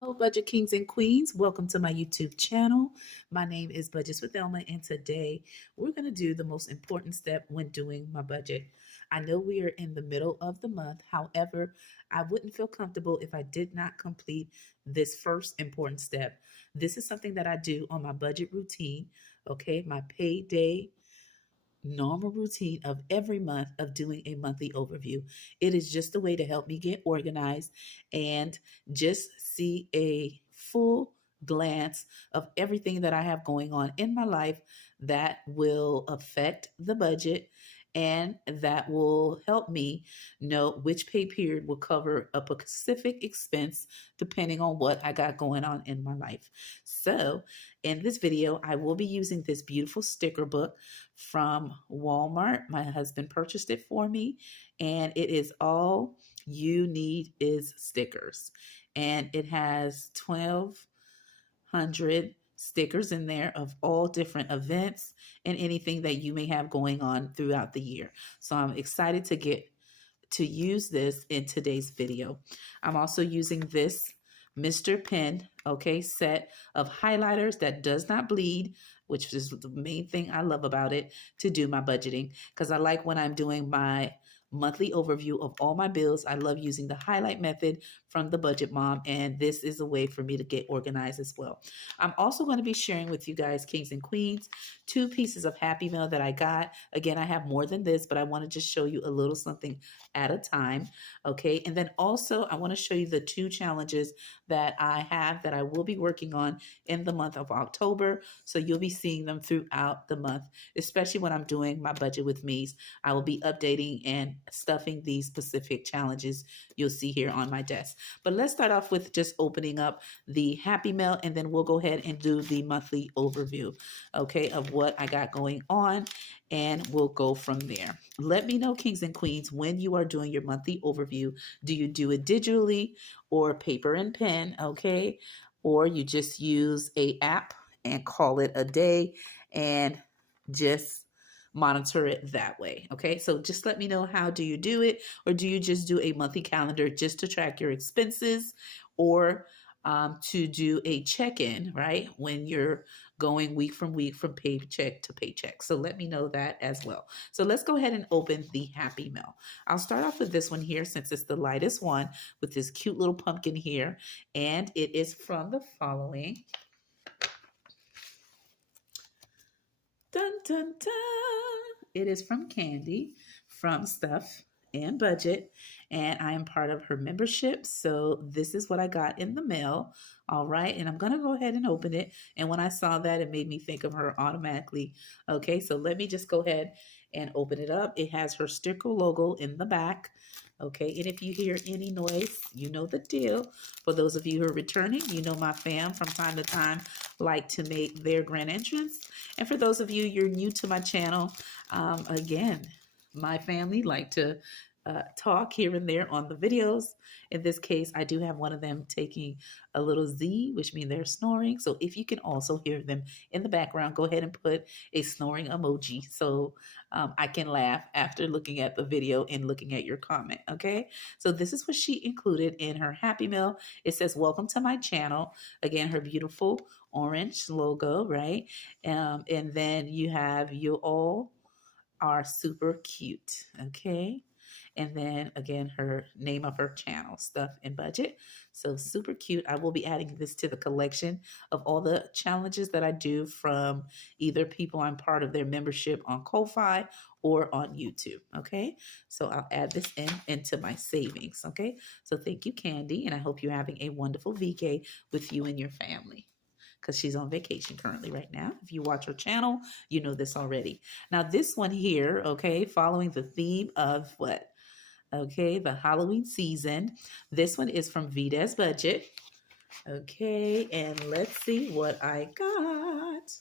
Hello, Budget Kings and Queens. Welcome to my YouTube channel. My name is Budgets with Elma, and today we're going to do the most important step when doing my budget. I know we are in the middle of the month. However, I wouldn't feel comfortable if I did not complete this first important step. This is something that I do on my budget routine, okay? My payday normal routine of every month of doing a monthly overview. It is just a way to help me get organized and just see a full glance of everything that I have going on in my life that will affect the budget and that will help me know which pay period will cover a specific expense depending on what I got going on in my life. So, in this video, I will be using this beautiful sticker book from Walmart. My husband purchased it for me, and it is all you need is stickers. And it has 1,200 stickers in there of all different events and anything that you may have going on throughout the year. So I'm excited to use this in today's video. I'm also using this Mr. Pen, okay, set of highlighters that does not bleed, which is the main thing I love about it, to do my budgeting. Because I like when I'm doing my monthly overview of all my bills, I love using the highlight method from the Budget Mom, and this is a way for me to get organized as well. I'm also going to be sharing with you guys, Kings and Queens, 2 pieces of Happy Mail that I got. Again, I have more than this, but I want to just show you a little something at a time. Okay. And then also I want to show you the 2 challenges that I have that I will be working on in the month of October. So you'll be seeing them throughout the month, especially when I'm doing my budget with me's. I will be updating and stuffing these specific challenges you'll see here on my desk. But let's start off with just opening up the Happy Mail, and then we'll go ahead and do the monthly overview, okay, of what I got going on, and we'll go from there. Let me know, Kings and Queens, when you are doing your monthly overview. Do you do it digitally or paper and pen, okay? Or you just use a app and call it a day and just monitor it that way, okay? So just let me know, how do you do it? Or do you just do a monthly calendar just to track your expenses, or to do a check-in, right, when you're going week from paycheck to paycheck? So let me know that as well. So let's go ahead and open the Happy Mail. I'll start off with this one here since it's the lightest one, with this cute little pumpkin here, and it is from the following. Dun, dun, dun. It is from Candy from Stuff and Budget, and I am part of her membership. So this is what I got in the mail. All right, and I'm going to go ahead and open it. And when I saw that, it made me think of her automatically. Okay, so let me just go ahead and open it up. It has her sticker logo in the back. Okay, and if you hear any noise, you know the deal. For those of you who are returning, you know my fam from time to time like to make their grand entrance. And for those of you, you're new to my channel, again, my family like to talk here and there on the videos. In this case, I do have one of them taking a little Z, which means they're snoring. So if you can also hear them in the background, go ahead and put a snoring emoji so I can laugh after looking at the video and looking at your comment. Okay, so this is what she included in her Happy Meal. It says, "Welcome to my channel." Again, her beautiful orange logo, right? And then you have, "You all are super cute." Okay. And then again, her name of her channel, Stuff and Budget. So super cute. I will be adding this to the collection of all the challenges that I do from either people I'm part of their membership on Ko-Fi or on YouTube. Okay. So I'll add this into my savings. Okay. So thank you, Candy. And I hope you're having a wonderful VK with you and your family, because she's on vacation currently right now. If you watch her channel, you know this already. Now, this one here, okay, following the theme of what? Okay, the Halloween season. This one is from Vita's Budget. Okay, and let's see what I got.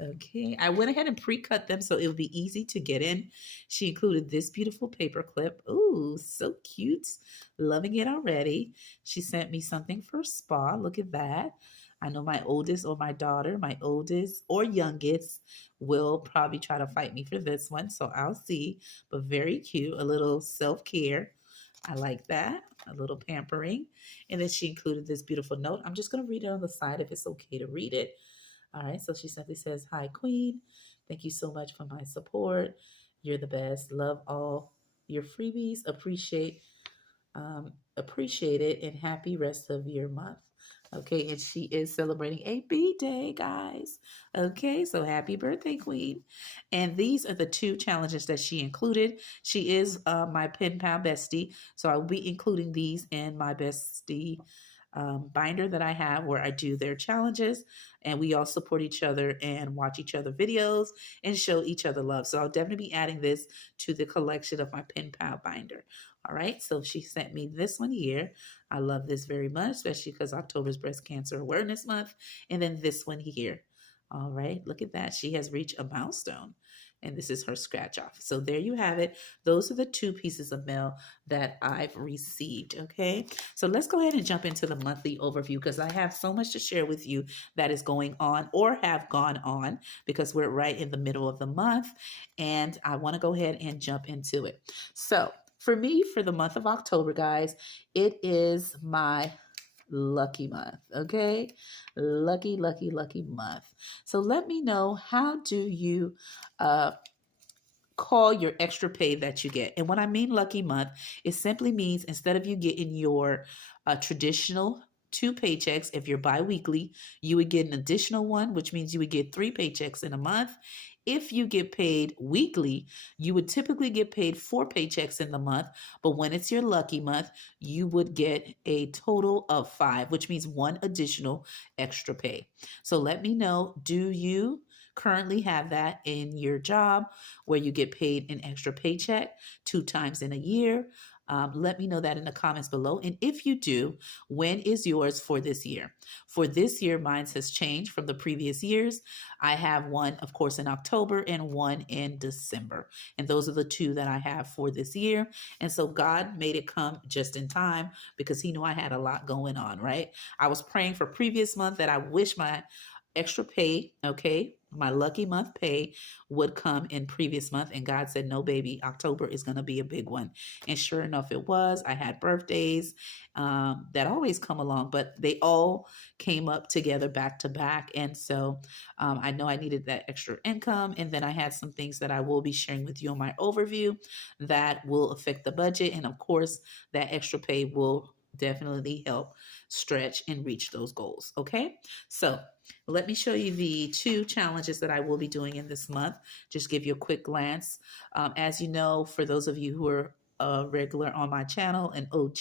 Okay, I went ahead and pre-cut them so it would be easy to get in. She included this beautiful paper clip. Ooh, so cute. Loving it already. She sent me something for spa. Look at that. I know my oldest or my daughter, my oldest or youngest, will probably try to fight me for this one, so I'll see. But very cute, a little self-care. I like that. A little pampering. And then she included this beautiful note. I'm just going to read it on the side if it's okay to read it. All right. So she simply says, "Hi, Queen. Thank you so much for my support. You're the best. Love all your freebies. Appreciate it, and happy rest of your month." Okay, and she is celebrating a B-day, guys. Okay, so happy birthday, Queen. And these are the 2 challenges that she included. She is my pen pal bestie, so I will be including these in my bestie binder that I have where I do their challenges, and we all support each other and watch each other videos and show each other love. So I'll definitely be adding this to the collection of my pen pal binder. All right, so she sent me this one here. I love this very much, especially because October's Breast Cancer Awareness Month. And then this one here. All right, look at that. She has reached a milestone. And this is her scratch off. So there you have it. Those are the 2 pieces of mail that I've received. Okay, so let's go ahead and jump into the monthly overview because I have so much to share with you that is going on or have gone on because we're right in the middle of the month. And I want to go ahead and jump into it. So for me, for the month of October, guys, it is my lucky month. Okay, lucky month. So let me know, how do you call your extra pay that you get? And when I mean lucky month, it simply means instead of you getting your traditional 2 paychecks, if you're biweekly, you would get an additional one, which means you would get 3 paychecks in a month. If you get paid weekly, you would typically get paid 4 paychecks in the month, but when it's your lucky month, you would get a total of 5, which means 1 additional extra pay. So let me know, do you currently have that in your job where you get paid an extra paycheck 2 times in a year? Let me know that in the comments below. And if you do, when is yours for this year? For this year, mine has changed from the previous years. I have one, of course, in October and one in December. And those are the 2 that I have for this year. And so God made it come just in time because he knew I had a lot going on, right? I was praying for previous month that I wish my extra pay, okay, my lucky month pay would come in previous month. And God said, no, baby, October is going to be a big one. And sure enough, it was. I had birthdays that always come along, but they all came up together back to back. And so I know I needed that extra income. And then I had some things that I will be sharing with you on my overview that will affect the budget. And of course, that extra pay will definitely help stretch and reach those goals. Okay, so let me show you the 2 challenges that I will be doing in this month. Just give you a quick glance. As you know, for those of you who are regular on my channel and OG,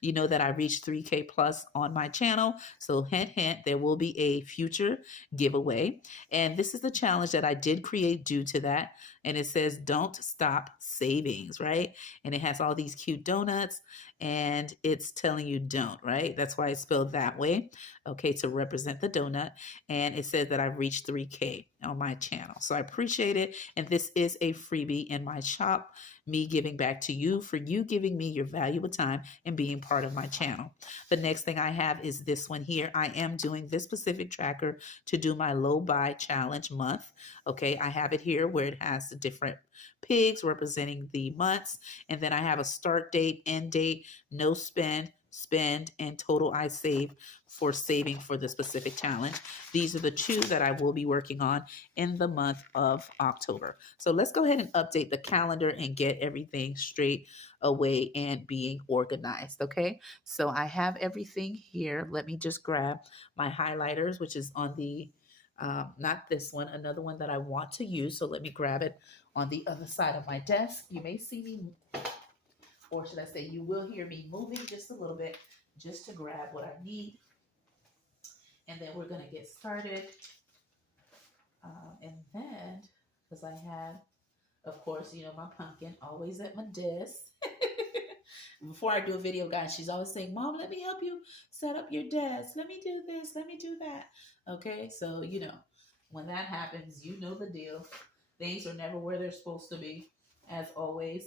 you know that I reached 3K plus on my channel. So hint, hint, there will be a future giveaway. And this is the challenge that I did create due to that. And it says, don't stop savings, right? And it has all these cute donuts and it's telling you don't, right? That's why it's spelled that way, okay, to represent the donut. And it says that I've reached 3K on my channel. So I appreciate it. And this is a freebie in my shop, me giving back to you for you giving me your valuable time and being part of my channel. The next thing I have is this one here. I am doing this specific tracker to do my low buy challenge month. Okay, I have it here where it has the different pigs representing the months. And then I have a start date, end date, no spend, spend, and total I save for saving for the specific challenge. These are the 2 that I will be working on in the month of October. So let's go ahead and update the calendar and get everything straight away and being organized. Okay, so I have everything here. Let me just grab my highlighters, which is on the not this one, another one that I want to use. So let me grab it on the other side of my desk. You may see me, or should I say you will hear me moving just a little bit just to grab what I need. And then we're going to get started. And then, because I have, of course, you know, my pumpkin always at my desk. Before I do a video, guys, she's always saying, Mom, let me help you set up your desk. Let me do this. Let me do that. Okay, so, you know, when that happens, you know the deal. Things are never where they're supposed to be, as always.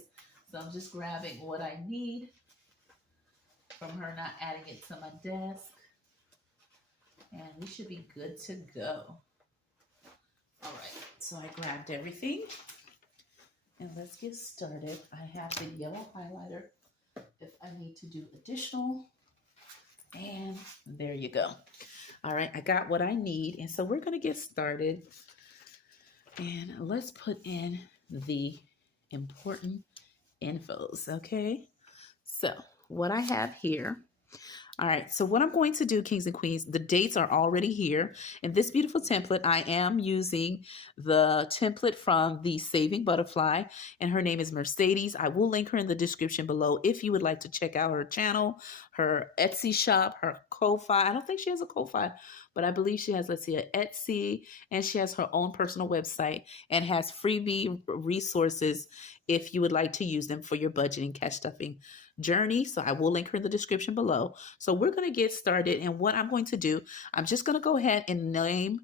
So I'm just grabbing what I need from her not adding it to my desk. And we should be good to go. All right, so I grabbed everything. And let's get started. I have the yellow highlighter if I need to do additional. And there you go. All right, I got what I need. And so we're going to get started. And let's put in the important infos, okay? So what I have here. All right, so what I'm going to do, kings and queens, the dates are already here. In this beautiful template, I am using the template from the Saving Butterfly, and her name is Mercedes. I will link her in the description below if you would like to check out her channel, her Etsy shop, her Ko-Fi. I don't think she has a Ko-Fi, but I believe she has, let's see, an Etsy, and she has her own personal website and has freebie resources if you would like to use them for your budgeting, cash stuffing journey. So I will link her in the description below. So we're going to get started. And what I'm going to do, I'm just going to go ahead and name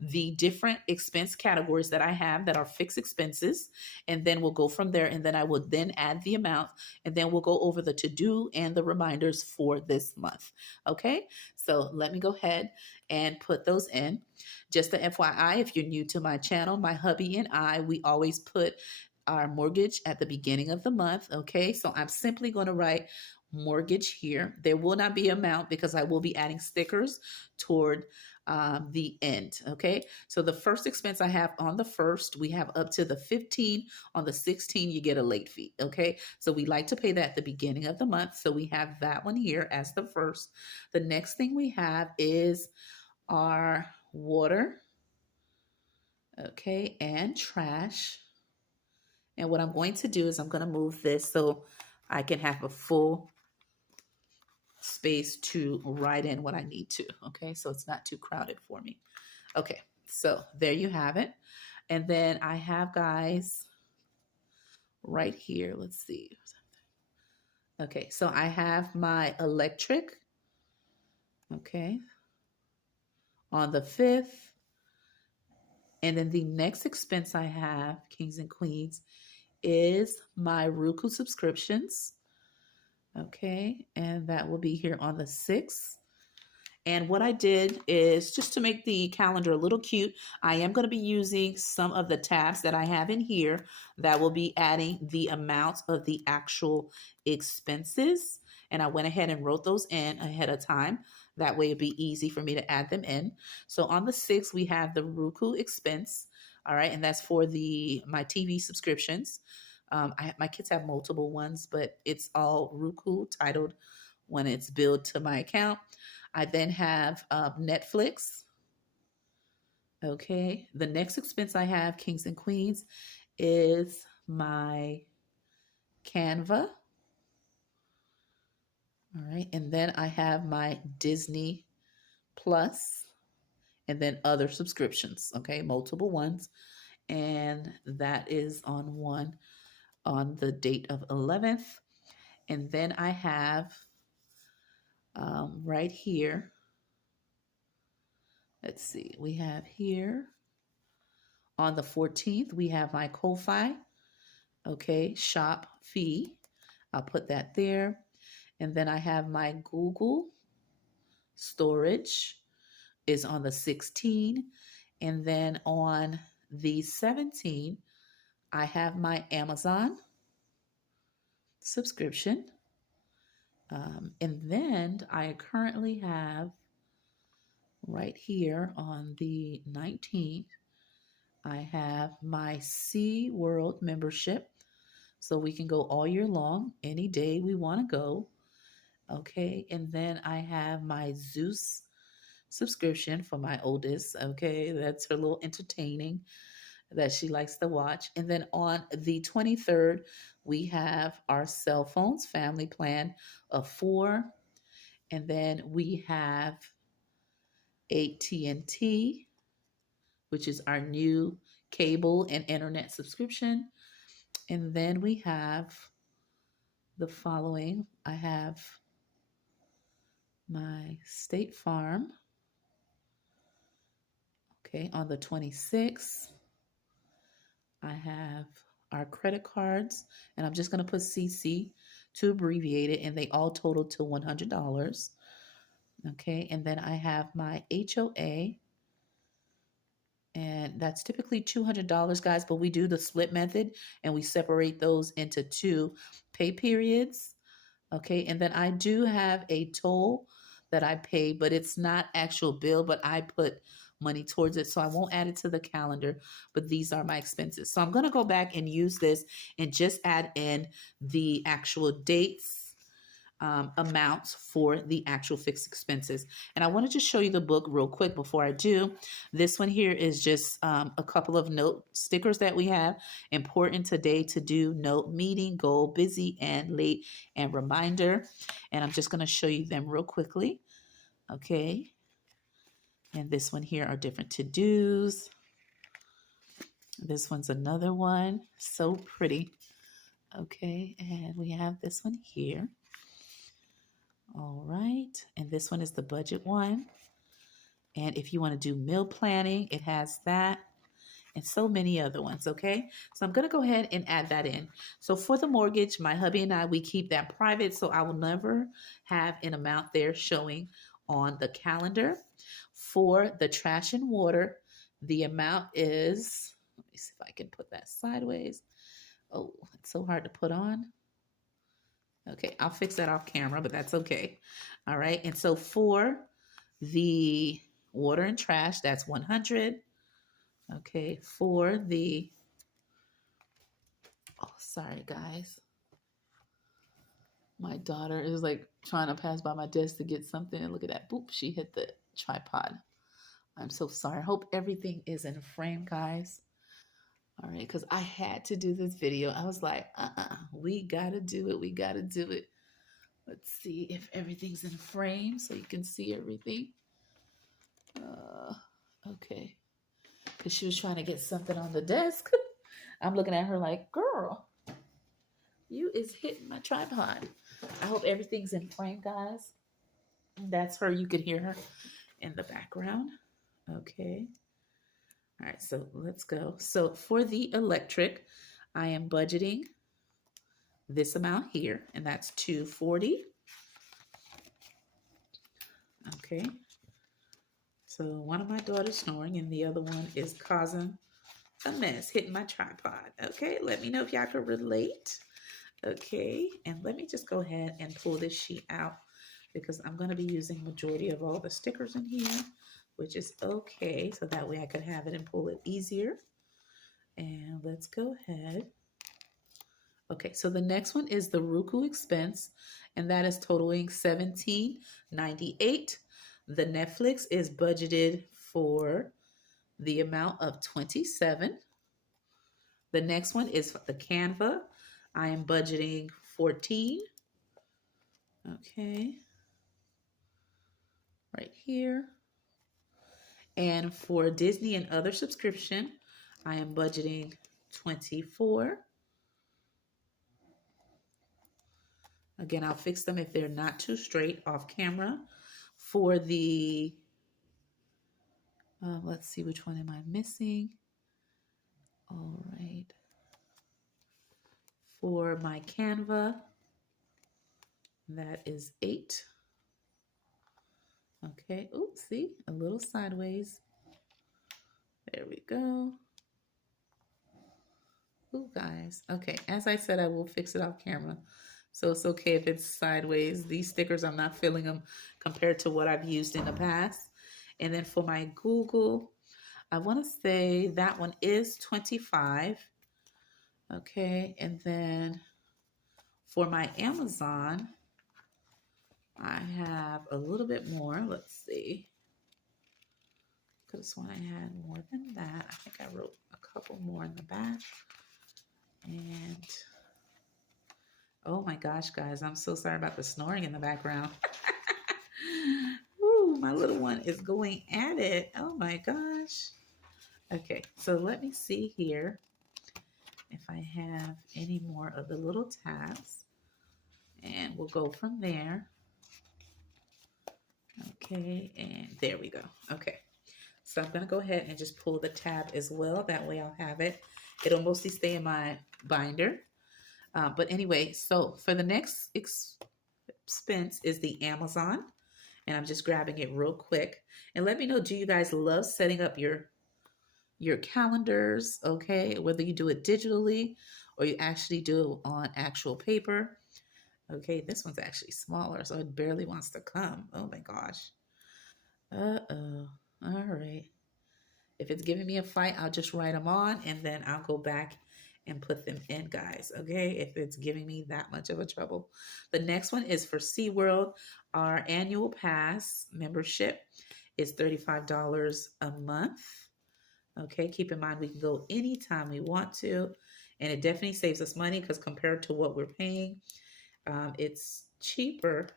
the different expense categories that I have that are fixed expenses. And then we'll go from there. And then I will then add the amount. And then we'll go over the to-do and the reminders for this month. Okay. So let me go ahead and put those in. Just a FYI, if you're new to my channel, my hubby and I, we always put our mortgage at the beginning of the month. Okay, so I'm simply going to write mortgage here. There will not be amount because I will be adding stickers toward the end. Okay, so the first expense I have on the first, we have up to the 15. On the 16, you get a late fee. Okay, so we like to pay that at the beginning of the month. So we have that one here as the first. The next thing we have is our water, okay, and trash. And what I'm going to do is I'm going to move this so I can have a full space to write in what I need to. Okay, so it's not too crowded for me. Okay, so there you have it. And then I have, guys, right here. Let's see. Okay, so I have my electric. Okay, on the 5th. And then the next expense I have, kings and queens, is my Roku subscriptions. Okay, and that will be here on the 6th. And what I did is just to make the calendar a little cute, I am going to be using some of the tabs that I have in here that will be adding the amount of the actual expenses. And I went ahead and wrote those in ahead of time. That way it'd be easy for me to add them in. So on the 6th, we have the Roku expense. All right, and that's for my TV subscriptions. My kids have multiple ones, but it's all Roku titled when it's billed to my account. I then have Netflix. Okay, the next expense I have, kings and queens, is my Canva. All right, and then I have my Disney Plus, and then other subscriptions. Okay, multiple ones, and that is on the date of 11th. And then I have right here, let's see, we have here on the 14th, we have my Ko-Fi, okay, shop fee. I'll put that there. And then I have my Google storage is on the 16th. And then on the 17th, I have my Amazon subscription. And then I currently have right here on the 19th, I have my Sea World membership. So we can go all year long, any day we want to go. Okay. And then I have my Zeus subscription for my oldest. Okay. That's her little entertaining that she likes to watch. And then on the 23rd, we have our cell phones family plan of 4. And then we have AT&T, which is our new cable and internet subscription. And then we have the following. I have my State Farm. Okay, on the 26th, I have our credit cards, and I'm just going to put CC to abbreviate it, and they all total to $100. Okay, and then I have my HOA, and that's typically $200, guys, but we do the split method, and we separate those into 2 pay periods. Okay, and then I do have a toll that I pay, but it's not actual bill, but I put money towards it. So I won't add it to the calendar, but these are my expenses. So I'm going to go back and use this and just add in the actual dates, amounts for the actual fixed expenses. And I want to just show you the book real quick before I do. This one here is just a couple of note stickers that we have. Important today to do, note, meeting, goal, busy, and late, and reminder. And I'm just going to show you them real quickly. Okay. And this one here are different to-dos. This one's another one. So pretty. Okay. And we have this one here. All right, and this one is the budget one. And if you want to do meal planning, it has that and so many other ones, okay? So I'm going to go ahead and add that in. So for the mortgage, my hubby and I, we keep that private, so I will never have an amount there showing on the calendar. For the trash and water, the amount is, let me see if I can put that sideways. Oh, it's so hard to put on. Okay, I'll fix that off camera, but that's okay. All right, and so for the water and trash, that's 100. Okay, for the, oh, sorry guys. My daughter is like trying to pass by my desk to get something, and look at that. Boop, she hit the tripod. I'm so sorry. I hope everything is in frame, guys. All right, because I had to do this video. I was like, we gotta do it. We gotta do it. Let's see if everything's in frame so you can see everything. Okay. Because she was trying to get something on the desk. I'm looking at her like, girl, you is hitting my tripod. I hope everything's in frame, guys. That's her. You could hear her in the background. Okay. All right, so let's go. So for the electric, I am budgeting this amount here, and that's $240. Okay. So one of my daughters snoring, and the other one is causing a mess, hitting my tripod. Okay, let me know if y'all could relate. Okay, and let me just go ahead and pull this sheet out because I'm going to be using majority of all the stickers in here, which is okay. So that way I could have it and pull it easier. And let's go ahead. Okay, so the next one is the Roku expense, and that is totaling $17.98. The Netflix is budgeted for the amount of $27. The next one is the Canva. I am budgeting $14. Okay, right here. And for Disney and other subscription, I am budgeting $24. Again, I'll fix them if they're not too straight off camera. For the, let's see, which one am I missing? All right. For my Canva, that is $8. Okay, oops, see, a little sideways. There we go. Ooh, guys. Okay, as I said, I will fix it off camera. So it's okay if it's sideways. These stickers, I'm not feeling them compared to what I've used in the past. And then for my Google, I want to say that one is $25. Okay, and then for my Amazon, I have a little bit more. Let's see. Could have sworn I had more than that. I think I wrote a couple more in the back. And oh my gosh, guys, I'm so sorry about the snoring in the background. Ooh, my little one is going at it. Oh my gosh. Okay, so let me see here if I have any more of the little tabs. And we'll go from there. Okay, and there we go. Okay, so I'm going to go ahead and just pull the tab as well. That way I'll have it. It'll mostly stay in my binder. But anyway, so for the next expense is the Amazon. And I'm just grabbing it real quick. And let me know, do you guys love setting up your calendars, okay? Whether you do it digitally or you actually do it on actual paper. Okay, this one's actually smaller, so it barely wants to come. Oh my gosh. Uh-oh. All right. If it's giving me a fight, I'll just write them on and then I'll go back and put them in, guys. Okay, if it's giving me that much of a trouble. The next one is for SeaWorld. Our annual pass membership is $35 a month. Okay, keep in mind we can go anytime we want to, and it definitely saves us money because compared to what we're paying, it's cheaper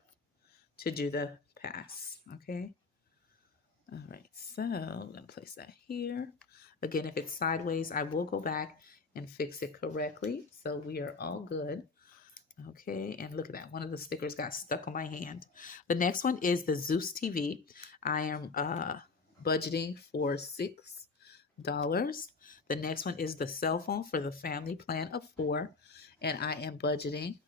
to do the pass. Okay. All right, so I'm going to place that here. Again, if it's sideways, I will go back and fix it correctly. So we are all good. Okay, and look at that. One of the stickers got stuck on my hand. The next one is the Zeus TV. I am budgeting for $6. The next one is the cell phone for the family plan of 4, and I am budgeting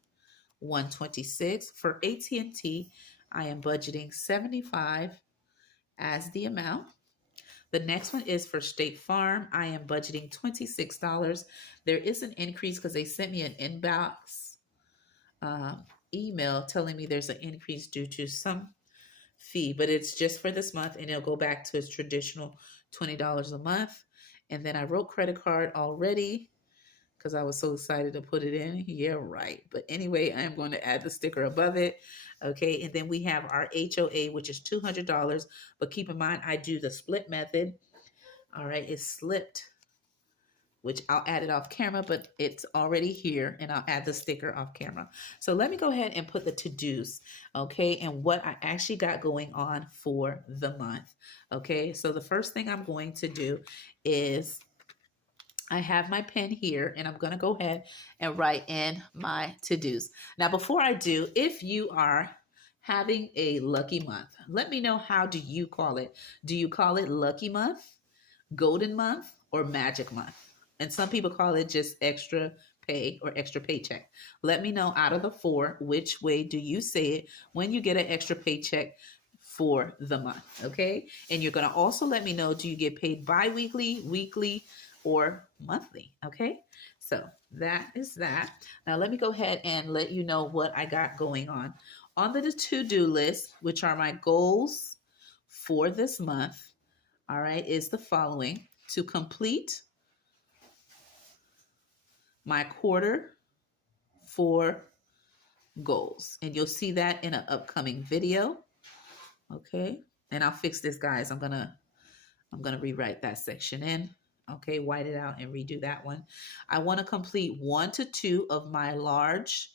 $126. For AT&T, I am budgeting $75 as the amount. The next one is for State Farm. I am budgeting $26. There is an increase because they sent me an inbox email telling me there's an increase due to some fee, but it's just for this month and it'll go back to its traditional $20 a month. And then I wrote credit card already because I was so excited to put it in. Yeah, right. But anyway, I am going to add the sticker above it. Okay, and then we have our HOA, which is $200. But keep in mind, I do the split method. All right, it's slipped, which I'll add it off camera, but it's already here, and I'll add the sticker off camera. So let me go ahead and put the to-dos, okay, and what I actually got going on for the month. Okay, so the first thing I'm going to do is I have my pen here and I'm going to go ahead and write in my to-dos. Now, before I do, if you are having a lucky month, let me know, how do you call it? Do you call it lucky month, golden month, or magic month? And some people call it just extra pay or extra paycheck. Let me know out of the 4, which way do you say it when you get an extra paycheck for the month, okay? And you're going to also let me know, do you get paid bi-weekly, weekly, or monthly, okay? So that is that. Now let me go ahead and let you know what I got going on. On the to-do list, which are my goals for this month, all right, is the following: to complete my quarter 4 goals. And you'll see that in an upcoming video, okay? And I'll fix this, guys. I'm gonna rewrite that section in. Okay, white it out and redo that one. I want to complete 1 to 2 of my large,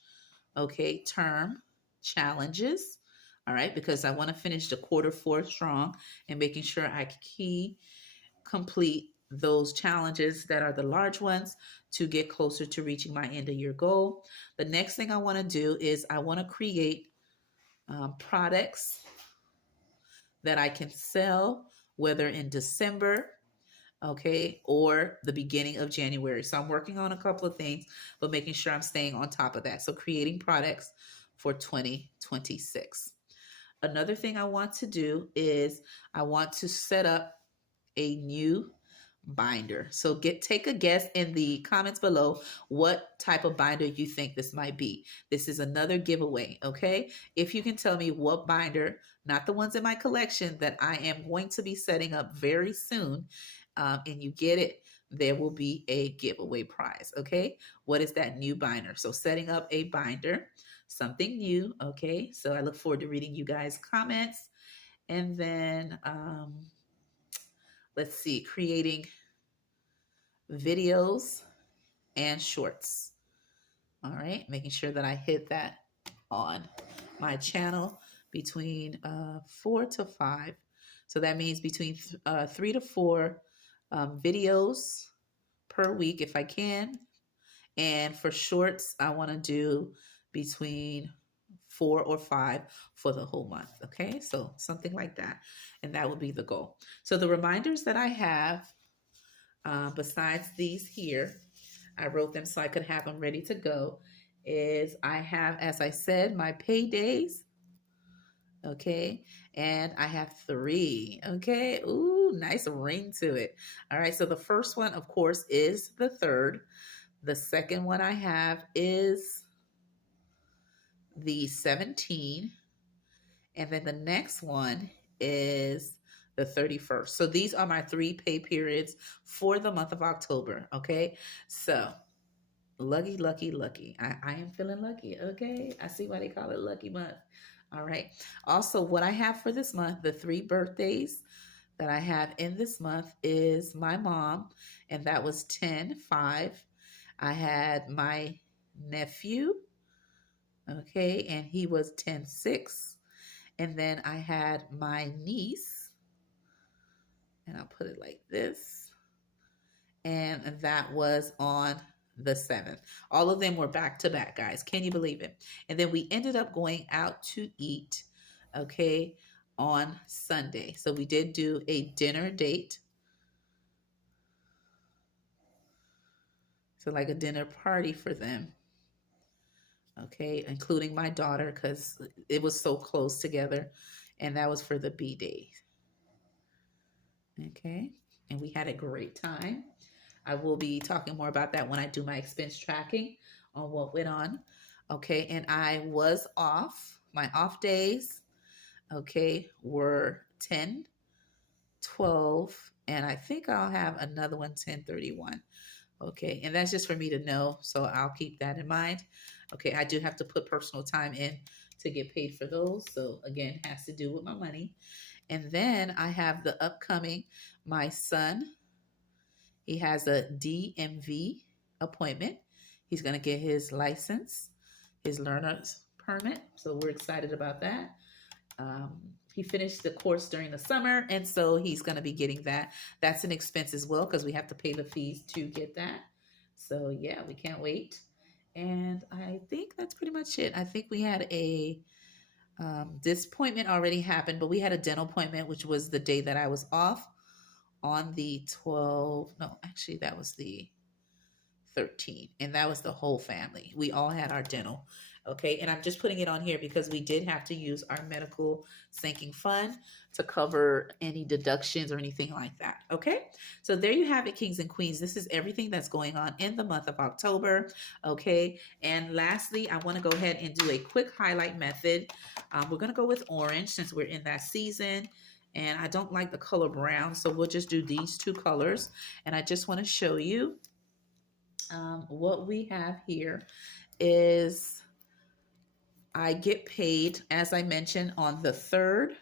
okay, term challenges. All right, because I want to finish the quarter 4 strong and making sure I complete those challenges that are the large ones to get closer to reaching my end of year goal. The next thing I want to do is I want to create products that I can sell, whether in December, okay, or the beginning of January. So I'm working on a couple of things, but making sure I'm staying on top of that. So creating products for 2026. Another thing I want to do is I want to set up a new binder. So take a guess in the comments below what type of binder you think this might be. This is another giveaway, okay? If you can tell me what binder, not the ones in my collection, that I am going to be setting up very soon, and you get it, there will be a giveaway prize, okay? What is that new binder? So setting up a binder, something new, okay? So I look forward to reading you guys' comments. And then let's see, creating videos and shorts. All right, making sure that I hit that on my channel between 4 to 5. So that means between 3 to 4 videos per week if I can. And for shorts, I want to do between 4 or 5 for the whole month. Okay, so something like that. And that would be the goal. So the reminders that I have, besides these here, I wrote them so I could have them ready to go, is I have, as I said, my paydays. Okay, and I have 3. Okay, ooh, nice ring to it. All right, so the first one, of course, is the 3rd. The second one I have is the 17th, and then the next one is the 31st. So these are my 3 pay periods for the month of October. Okay. So lucky, lucky, lucky. I am feeling lucky. Okay. I see why they call it lucky month. All right. Also, what I have for this month, the 3 birthdays that I have in this month is my mom, and that was 10/5. I had my nephew, okay, and he was 10/6. And then I had my niece, and I'll put it like this, and that was on the 7th. All of them were back to back, guys. Can you believe it? And then we ended up going out to eat, okay, on Sunday. So we did do a dinner date. So like a dinner party for them, okay, including my daughter because it was so close together. And that was for the B day. Okay, and we had a great time. I will be talking more about that when I do my expense tracking on what went on. Okay, and I was off. My off days, okay, were 10, 12, and I think I'll have another one 10/31. Okay, and that's just for me to know, so I'll keep that in mind. Okay, I do have to put personal time in to get paid for those. So again, has to do with my money. And then I have the upcoming, my son, he has a DMV appointment. He's going to get his license, his learner's permit. So we're excited about that. He finished the course during the summer, and so he's going to be getting that. That's an expense as well because we have to pay the fees to get that. So yeah, we can't wait. And I think that's pretty much it. I think we had a this appointment already happened, but we had a dental appointment, which was the day that I was off on the 12th. No, actually, that was the 13th, and that was the whole family. We all had our dental. Okay, and I'm just putting it on here because we did have to use our medical sinking fund to cover any deductions or anything like that. Okay, so there you have it, kings and queens. This is everything that's going on in the month of October. Okay, and lastly, I want to go ahead and do a quick highlight method. We're going to go with orange since we're in that season. And I don't like the color brown, so we'll just do these 2 colors. And I just want to show you what we have here is I get paid, as I mentioned, on the 3rd.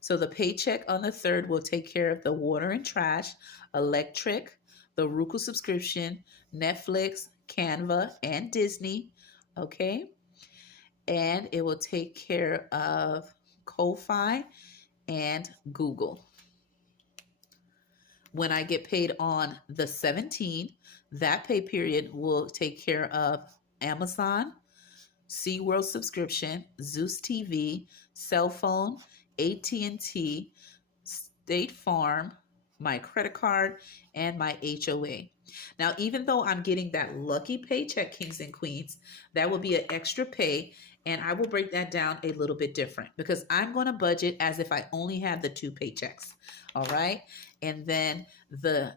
So the paycheck on the 3rd will take care of the water and trash, electric, the Roku subscription, Netflix, Canva, and Disney. Okay. And it will take care of Ko-Fi and Google. When I get paid on the 17th, that pay period will take care of Amazon, SeaWorld subscription, Zeus TV, cell phone, AT&T, State Farm, my credit card, and my HOA. Now, even though I'm getting that lucky paycheck, kings and queens, that will be an extra pay, and I will break that down a little bit different because I'm going to budget as if I only have the 2 paychecks. All right. And then the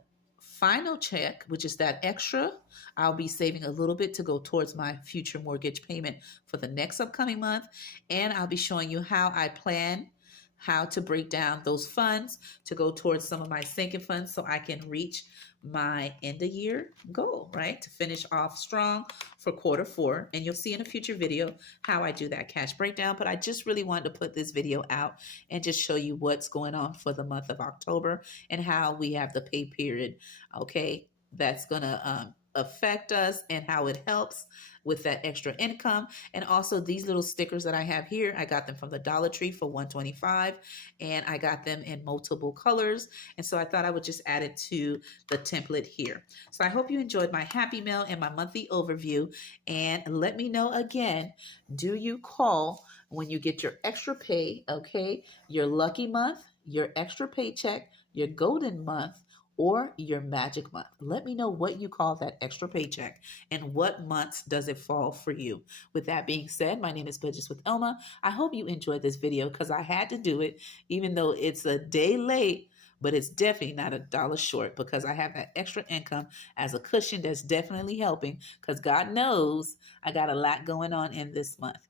final check, which is that extra, I'll be saving a little bit to go towards my future mortgage payment for the next upcoming month. And I'll be showing you how I plan how to break down those funds to go towards some of my sinking funds so I can reach my end of year goal, right? To finish off strong for Q4. And you'll see in a future video how I do that cash breakdown. But I just really wanted to put this video out and just show you what's going on for the month of October and how we have the pay period, okay, that's going to affect us and how it helps with that extra income. And also these little stickers that I have here, I got them from the Dollar Tree for $125, and I got them in multiple colors. And so I thought I would just add it to the template here. So I hope you enjoyed my happy mail and my monthly overview. And let me know again, do you call when you get your extra pay, okay, your lucky month, your extra paycheck, your golden month, or your magic month? Let me know what you call that extra paycheck and what months does it fall for you. With that being said, my name is Budgets with Elma. I hope you enjoyed this video because I had to do it even though it's a day late, but it's definitely not $1 short because I have that extra income as a cushion that's definitely helping because God knows I got a lot going on in this month.